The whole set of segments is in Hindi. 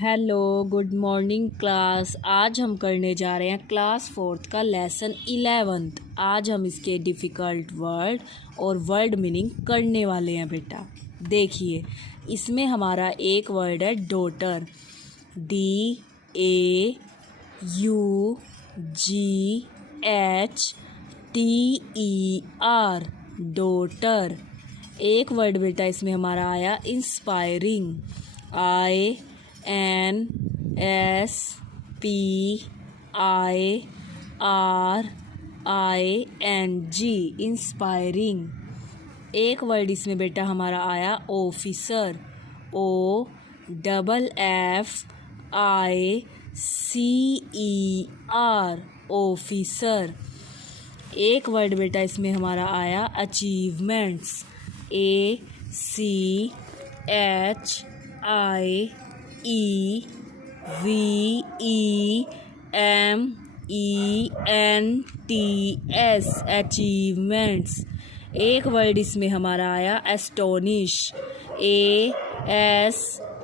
Hello good morning class. आज हम करने जा रहे हैं क्लास 4th का लेसन 11th। आज हम इसके डिफ़िकल्ट वर्ड और वर्ड मीनिंग करने वाले हैं बेटा। देखिए इसमें हमारा एक वर्ड है डॉटर, DAUGHTER, डॉटर। एक वर्ड बेटा इसमें हमारा आया इंस्पायरिंग, INSPIRING, इंस्पायरिंग। एक वर्ड इसमें बेटा हमारा आया ऑफिसर, OFFICER, ऑफिसर। एक वर्ड बेटा इसमें हमारा आया अचीवमेंट्स, ACHIEVEMENTS, अचीवमेंट्स। एक वर्ड इसमें हमारा आया एस्टोनिश, ASTONISH,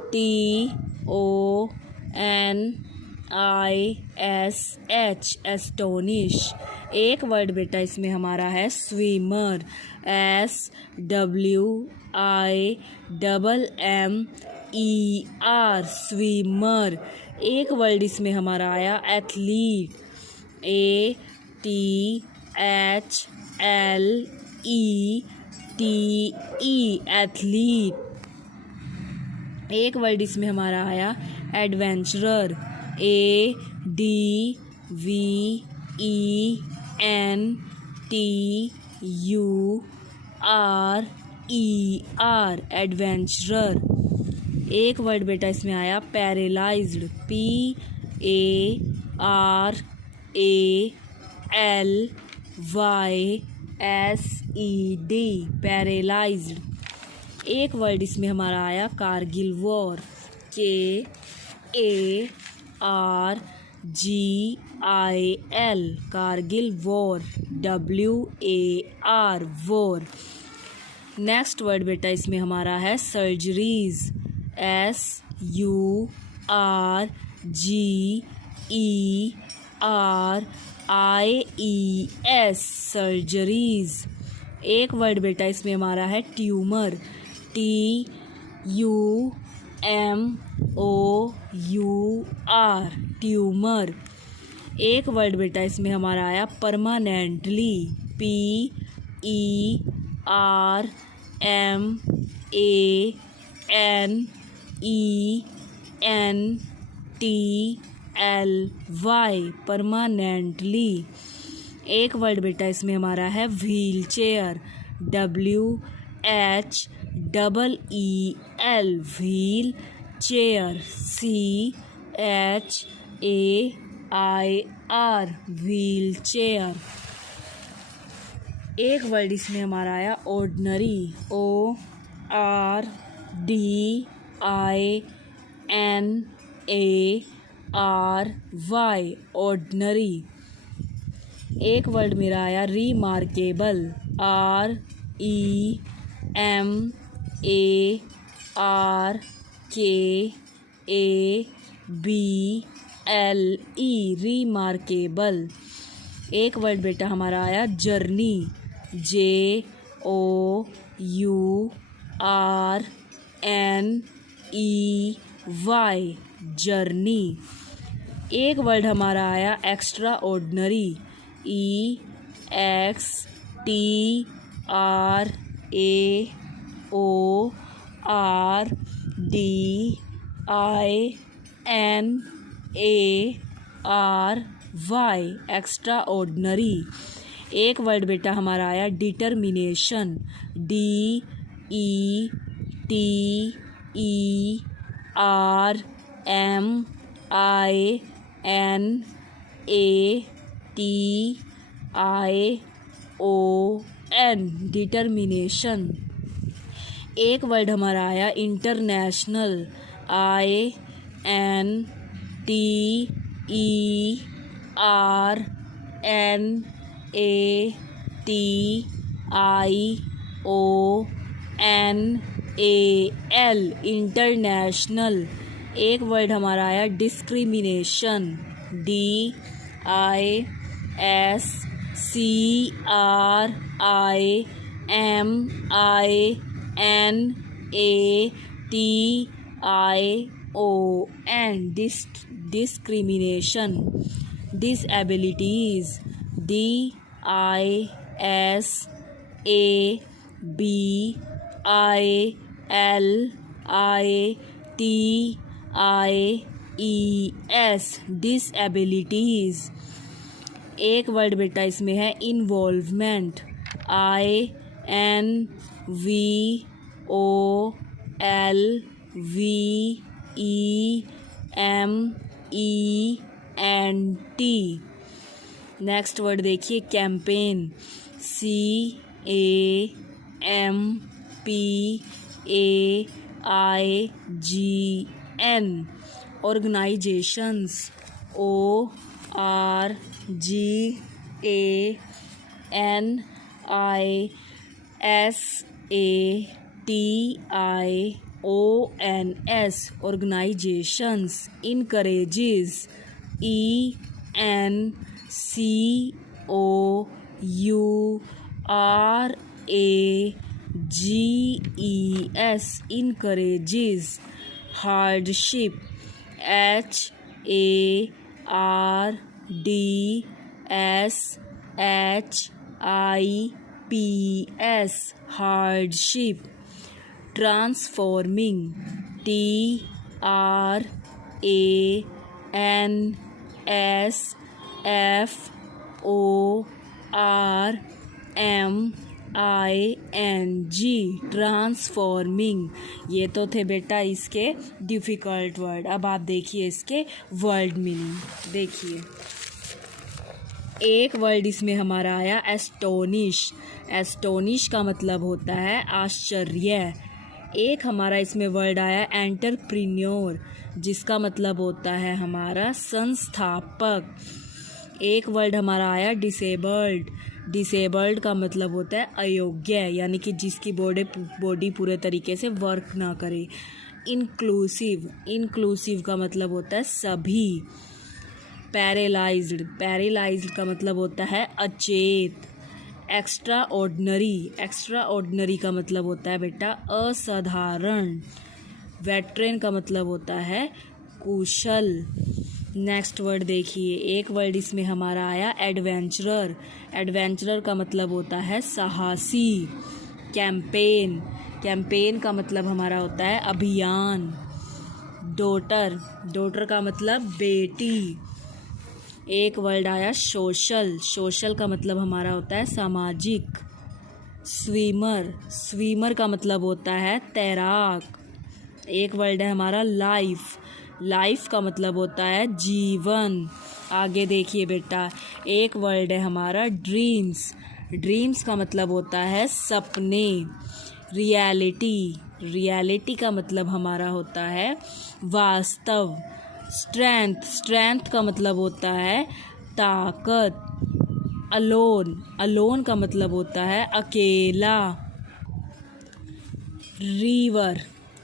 एस्टोनिश। एक वर्ड बेटा इसमें हमारा है स्विमर, SWIMMER, स्विमर। एक वर्ड इसमें हमारा आया एथलीट, ATHLETE, एथलीट। एक वर्ड इसमें हमारा आया एडवेंचरर, ADVENTURER, एडवेंचरर। एक वर्ड बेटा इसमें आया पैरालाइज्ड, PARALYSED, पैरालाइज्ड। एक वर्ड इसमें हमारा आया Kargil war, KARGIL, Kargil war, WAR, war. Next word बेटा इसमें हमारा है सर्जरीज, SURGERIES, सर्जरीज। एक वर्ड बेटा इसमें हमारा है ट्यूमर, TUMOUR, ट्यूमर। एक वर्ड बेटा इसमें हमारा आया परमानेंटली, PERMANENTLY, परमानेंटली। एक वर्ड बेटा इसमें हमारा है wheel chair, WHEEL, wheel chair, CHAIR, wheel chair. एक वर्ड इसमें हमारा आया ऑर्डिनरी, ORDINARY, ऑर्डिनरी। एक वर्ड मेरा आया रिमार्केबल, REMARKABLE, रिमार्केबल। एक वर्ड बेटा हमारा आया जर्नी, JOURNEY, जर्नी। एक वर्ड हमारा आया extra ordinary, EXTRAORDINARY, extra ordinary. एक वर्ड बेटा हमारा आया डिटर्मिनेशन, DETERMINATION, डिटर्मिनेशन। एक वर्ड हमारा आया इंटरनेशनल, INTERNATIONAL, इंटरनेशनल। एक वर्ड हमारा आया discrimination, DISCRIMINATION, discrimination. Disabilities, DISABILITIES, disabilities. एक वर्ड बेटा इसमें है इन्वॉल्वमेंट, INVOLVEMENT. नेक्स्ट वर्ड देखिए campaign, CAMPAIGN. Organisations, ORGANISATIONS, organisations. Encourages, ENCOURAGES, encourages. Hardship, HARDSHIPS, hardship. Transforming, TRANSFORMING, transforming. ये तो थे बेटा इसके डिफ़िकल्ट वर्ड. अब आप देखिए इसके वर्ड मीनिंग. देखिए एक वर्ड इसमें हमारा आया एस्टोनिश. एस्टोनिश का मतलब होता है आश्चर्य. एक हमारा इसमें वर्ड आया एंटरप्रेन्योर, जिसका मतलब होता है हमारा संस्थापक. एक वर्ड हमारा आया डिसेबल्ड. डिसेबल्ड का मतलब होता है अयोग्य, यानी कि जिसकी बॉडी पूरे तरीके से वर्क ना करे. इंक्लूसिव, इंक्लूसिव का मतलब होता है सभी. पैरालाइज्ड, पैरालाइज्ड का मतलब होता है अचेत. एक्स्ट्रा ऑर्डिनरी, एक्स्ट्रा ऑर्डिनरी का मतलब होता है बेटा असाधारण. वेटरन का मतलब होता है कुशल. नेक्स्ट वर्ड देखिए, एक वर्ड इसमें हमारा आया एडवेंचरर. एडवेंचरर का मतलब होता है साहसी. कैंपेन, कैंपेन का मतलब हमारा होता है अभियान. डॉटर, डॉटर का मतलब बेटी. एक वर्ड आया सोशल. सोशल का मतलब हमारा होता है सामाजिक. स्विमर, स्विमर का मतलब होता है तैराक. एक वर्ड है हमारा लाइफ. लाइफ का मतलब होता है जीवन. आगे देखिए बेटा, एक वर्ड है हमारा ड्रीम्स. ड्रीम्स का मतलब होता है सपने. रियलिटी, रियलिटी का मतलब हमारा होता है वास्तव. स्ट्रेंथ, स्ट्रेंथ का मतलब होता है ताकत. अलोन, अलोन का मतलब होता है अकेला. रिवर,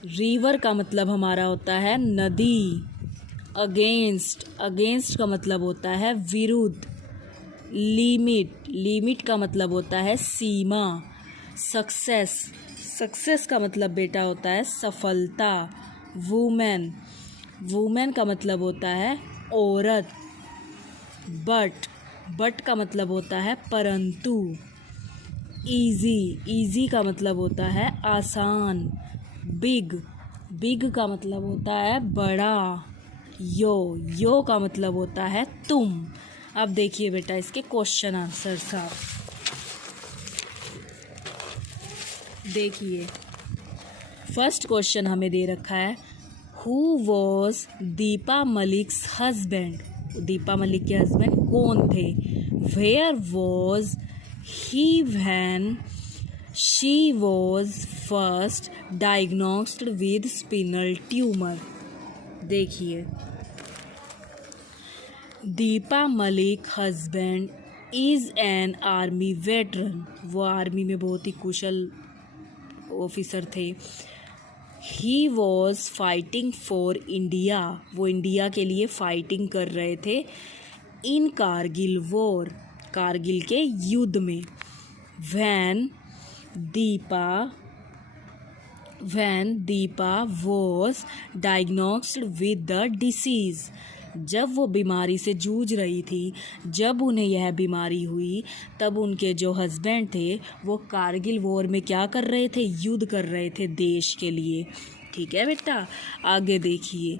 रिवर का मतलब हमारा होता है नदी. अगेंस्ट, अगेंस्ट का मतलब होता है विरुद्ध. लिमिट, लिमिट का मतलब होता है सीमा. सक्सेस, सक्सेस का मतलब बेटा होता है सफलता. वुमेन, वुमेन का मतलब होता है औरत. बट, बट का मतलब होता है परंतु. इजी, इजी का मतलब होता है आसान. बिग, बिग का मतलब होता है बड़ा. यो, यो का मतलब होता है तुम. अब देखिए बेटा इसके क्वेश्चन आंसर साहब. देखिए फर्स्ट क्वेश्चन हमें दे रखा है, who was Deepa Malik's husband. Deepa Malik के हस्बैंड कौन थे. Where was he when she was first diagnosed with spinal tumour. देखिए Deepa Malik husband is an army veteran. वो आर्मी में बहुत ही कुशल ऑफिसर थे. He was fighting for India, वो इंडिया के लिए फाइटिंग कर रहे थे। इन कारगिल वॉर, कारगिल के युद्ध में। When Deepa was diagnosed with the disease, जब वो बीमारी से जूझ रही थी, जब उन्हें यह बीमारी हुई, तब उनके जो हस्बैंड थे वो कारगिल वॉर में क्या कर रहे थे, युद्ध कर रहे थे देश के लिए। ठीक है बेटा, आगे देखिए।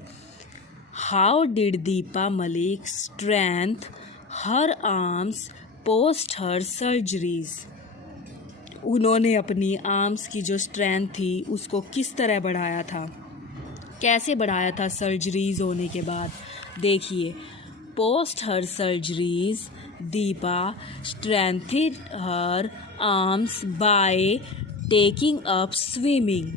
How did Deepa Malik strength her arms post her surgeries, उन्होंने अपनी आर्म्स की जो स्ट्रेंथ थी उसको किस तरह बढ़ाया था, कैसे बढ़ाया था सर्जरीज होने के बाद। देखिए, post her surgeries Deepa strengthened her arms by taking up swimming,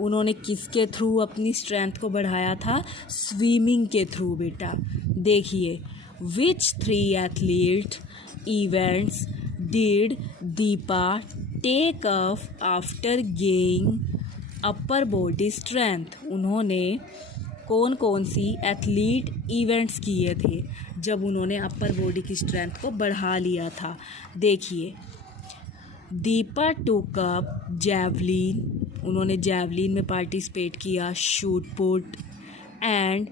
उन्होंने किसके थ्रू अपनी स्ट्रेंथ को बढ़ाया था, स्विमिंग के थ्रू बेटा। देखिए, which 3 athlete events did Deepa take up after gaining upper body strength, उन्होंने कौन कौन सी एथलीट इवेंट्स किए थे जब उन्होंने अपर बॉडी की स्ट्रेंथ को बढ़ा लिया था। देखिए, दीपा टूक अप जैवलिन, उन्होंने जैवलिन में पार्टिसिपेट किया। Shot put and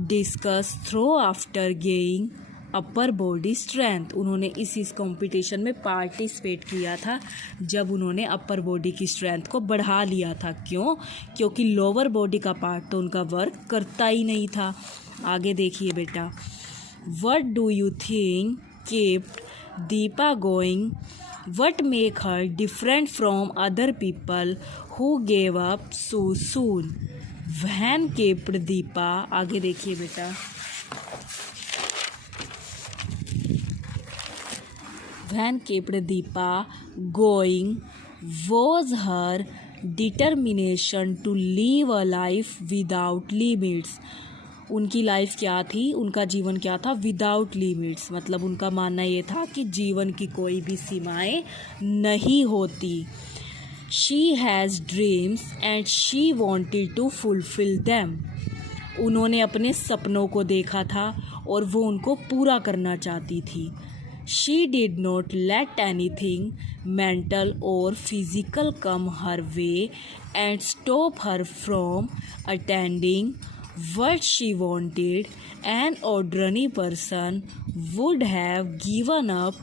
discus throw after gaining upper body strength, उन्होंने इस कंपटीशन में पार्टिसिपेट किया था जब उन्होंने अपर बॉडी की स्ट्रेंथ को बढ़ा लिया था। क्यों? क्योंकि लोअर बॉडी का पार्ट तो उनका वर्क करता ही नहीं था। आगे देखिए बेटा, what do you think kept Deepa going, what make her different from other people who gave up so soon? when kept Deepa, आगे देखिए बेटा, when kept Deepa going was her determination to live a life without limits, उनकी लाइफ क्या थी, उनका जीवन क्या था, विदाउट लिमिट्स, मतलब उनका मानना ये था कि जीवन की कोई भी सीमाएं नहीं होती। She has dreams and she wanted to fulfil them, उन्होंने अपने सपनों को देखा था और वो उनको पूरा करना चाहती थी। She did not let anything mental और physical come her way and stop her from attending what she wanted. An ordinary person would have given up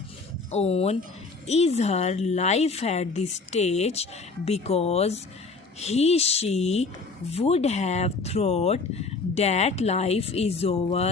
on is her life at this stage because she would have thought that life is over.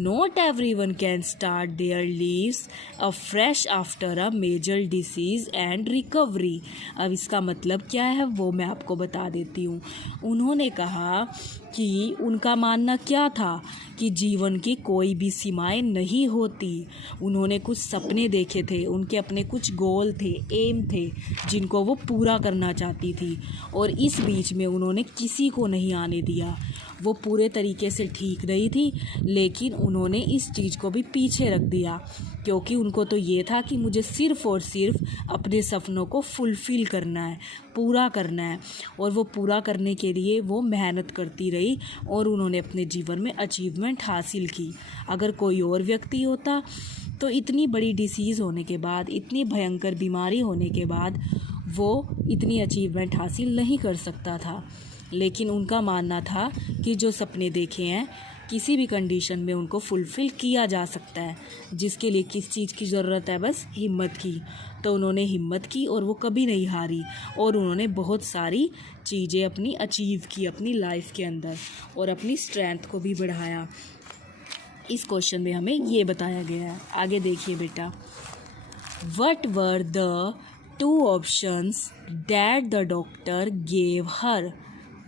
Not everyone can start their lives afresh after a major disease and recovery. अब इसका मतलब क्या है वो मैं आपको बता देती हूँ। उन्होंने कहा कि उनका मानना क्या था कि जीवन की कोई भी सीमाएं नहीं होती। उन्होंने कुछ सपने देखे थे, उनके अपने कुछ गोल थे, एम थे जिनको वो पूरा करना चाहती थी, और इस बीच में उन्होंने किसी को नहीं आने दिया। वो पूरे तरीके से ठीक नहीं थी, लेकिन उन्होंने इस चीज़ को भी पीछे रख दिया, क्योंकि उनको तो ये था कि मुझे सिर्फ़ और सिर्फ अपने सपनों को फुलफ़िल करना है, पूरा करना है, और वो पूरा करने के लिए वो मेहनत करती रही और उन्होंने अपने जीवन में अचीवमेंट हासिल की। अगर कोई और व्यक्ति होता तो इतनी बड़ी डिसीज़ होने के बाद, इतनी भयंकर बीमारी होने के बाद वो इतनी अचीवमेंट हासिल नहीं कर सकता था। लेकिन उनका मानना था कि जो सपने देखे हैं किसी भी कंडीशन में उनको फुलफ़िल किया जा सकता है, जिसके लिए किस चीज़ की ज़रूरत है, बस हिम्मत की। तो उन्होंने हिम्मत की और वो कभी नहीं हारी, और उन्होंने बहुत सारी चीज़ें अपनी अचीव की अपनी लाइफ के अंदर, और अपनी स्ट्रेंथ को भी बढ़ाया। इस क्वेश्चन में हमें ये बताया गया है। आगे देखिए बेटा, what were the 2 options that the doctor gave her,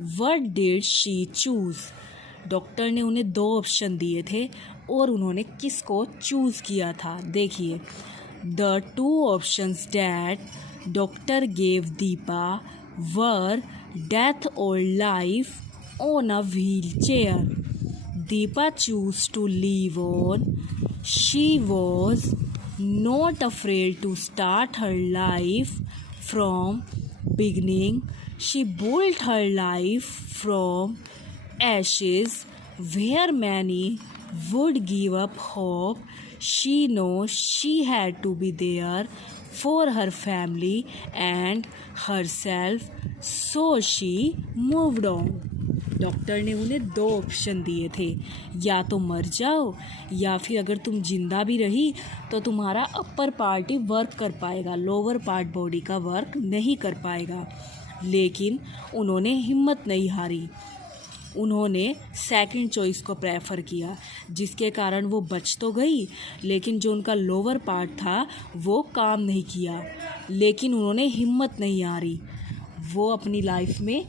what did she choose, doctor ने उन्हें 2 ऑप्शन दिए थे और उन्होंने किसको चूज़ किया था। देखिए, the 2 options that doctor gave Deepa were death और life on a wheelchair. Deepa chose to live on, she was not afraid to start her life from beginning, She built her life from ashes where many would give up hope. She knows she had to be there for her family and herself, so she moved on. Doctor ने उन्हें 2 ऑप्शन दिए थे, या तो मर जाओ या फिर अगर तुम जिंदा भी रही तो तुम्हारा अपर पार्ट ही वर्क कर पाएगा, लोअर पार्ट बॉडी का वर्क नहीं कर पाएगा। लेकिन उन्होंने हिम्मत नहीं हारी, उन्होंने सेकंड चॉइस को प्रेफर किया, जिसके कारण वो बच तो गई लेकिन जो उनका लोअर पार्ट था वो काम नहीं किया। लेकिन उन्होंने हिम्मत नहीं हारी, वो अपनी लाइफ में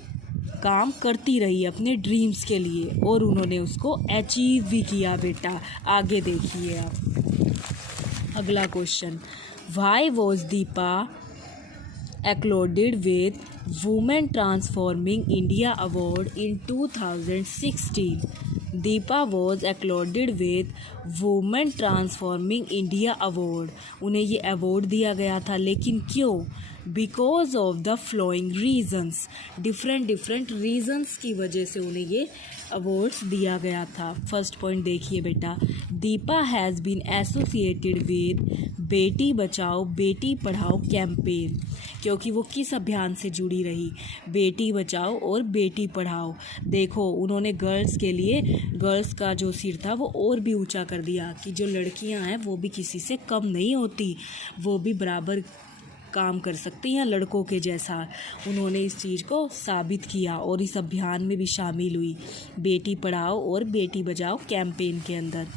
काम करती रही अपने ड्रीम्स के लिए और उन्होंने उसको अचीव भी किया। बेटा आगे देखिए आप। अगला question, why was Deepa accluded with Women Transforming India Award in 2016. Deepa was accluded with Women Transforming India Award. उन्हें ये अवार्ड दिया गया था, लेकिन क्यों? Because of the following reasons, different reasons की वजह से उन्हें ये अवार्ड्स दिया गया था। फर्स्ट पॉइंट देखिए बेटा, Deepa has been associated with Beti Bachao Beti Padhao campaign, क्योंकि वो किस अभियान से जुड़ी रही? बेटी बचाओ और बेटी पढ़ाओ। देखो उन्होंने गर्ल्स के लिए गर्ल्स का जो सिर था वो और भी ऊंचा कर दिया कि जो लड़कियां हैं वो भी किसी से कम नहीं होती, वो भी बराबर काम कर सकती हैं लड़कों के जैसा। उन्होंने इस चीज़ को साबित किया और इस अभियान में भी शामिल हुई, बेटी पढ़ाओ और बेटी बचाओ कैंपेन के अंदर।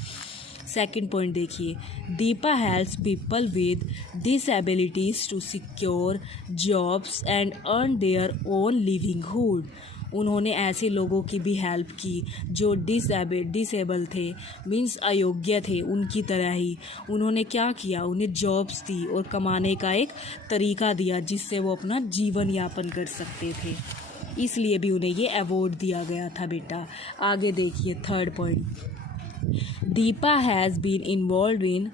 सेकंड पॉइंट देखिए, Deepa helps people with disabilities to secure jobs and earn their own livelihood. उन्होंने ऐसे लोगों की भी हेल्प की जो डिसेबल थे, मीन्स अयोग्य थे, उनकी तरह ही। उन्होंने क्या किया? उन्हें जॉब्स दी और कमाने का एक तरीका दिया जिससे वो अपना जीवन यापन कर सकते थे, इसलिए भी उन्हें ये अवार्ड दिया गया था। बेटा आगे देखिए third point, Deepa has been involve in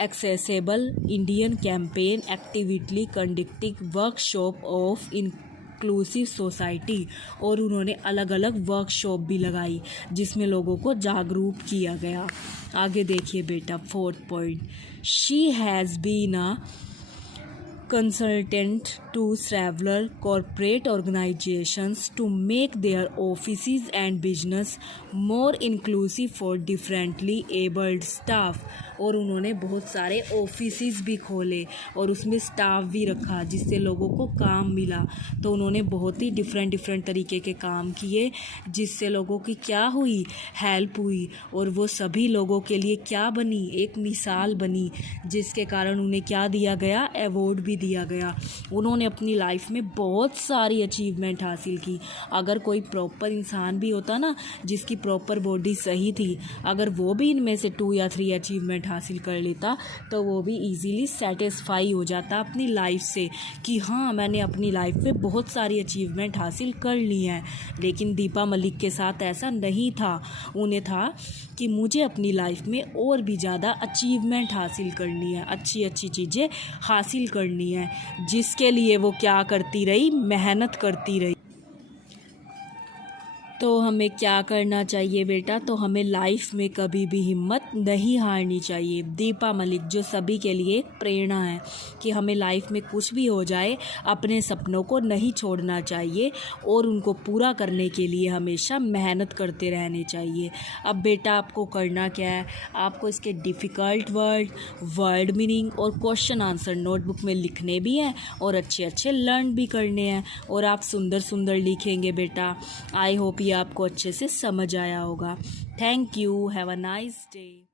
accessible Indian campaign actively conducting workshop of inclusive society, और उन्होंने अलग अलग वर्कशॉप भी लगाई जिसमें लोगों को जागरूक किया गया। आगे देखिए बेटा fourth point, she has been a consultant to several corporate organizations to make their offices and business more inclusive for differently abled staff। और उन्होंने बहुत सारे ऑफिसेस भी खोले और उसमें स्टाफ भी रखा जिससे लोगों को काम मिला। तो उन्होंने बहुत ही डिफरेंट तरीके के काम किए जिससे लोगों की क्या हुई? हेल्प हुई, और वो सभी लोगों के लिए क्या बनी? एक मिसाल बनी, जिसके कारण उन्हें क्या दिया गया? अवार्ड भी दिया गया। उन्होंने अपनी लाइफ में बहुत सारी अचीवमेंट हासिल की। अगर कोई प्रॉपर इंसान भी होता ना, जिसकी प्रॉपर बॉडी सही थी, अगर वो भी इनमें से 2 या 3 अचीवमेंट हासिल कर लेता तो वो भी इजीली सेटिस्फाई हो जाता अपनी लाइफ से कि हाँ मैंने अपनी लाइफ में बहुत सारी अचीवमेंट हासिल कर ली हैं। लेकिन दीपा मलिक के साथ ऐसा नहीं था। उन्हें था कि मुझे अपनी लाइफ में और भी ज़्यादा अचीवमेंट हासिल करनी है, अच्छी चीज़ें हासिल करनी है, जिसके लिए वो क्या करती रही? मेहनत करती रही। तो हमें क्या करना चाहिए बेटा? तो हमें लाइफ में कभी भी हिम्मत नहीं हारनी चाहिए। दीपा मलिक जो सभी के लिए एक प्रेरणा है कि हमें लाइफ में कुछ भी हो जाए अपने सपनों को नहीं छोड़ना चाहिए और उनको पूरा करने के लिए हमेशा मेहनत करते रहने चाहिए। अब बेटा आपको करना क्या है? आपको इसके डिफ़िकल्ट वर्ड मीनिंग और क्वेश्चन आंसर नोटबुक में लिखने भी हैं और अच्छे लर्न भी करने हैं, और आप सुंदर लिखेंगे बेटा। आई होप ये आपको अच्छे से समझ आया होगा। Thank you, have a nice day.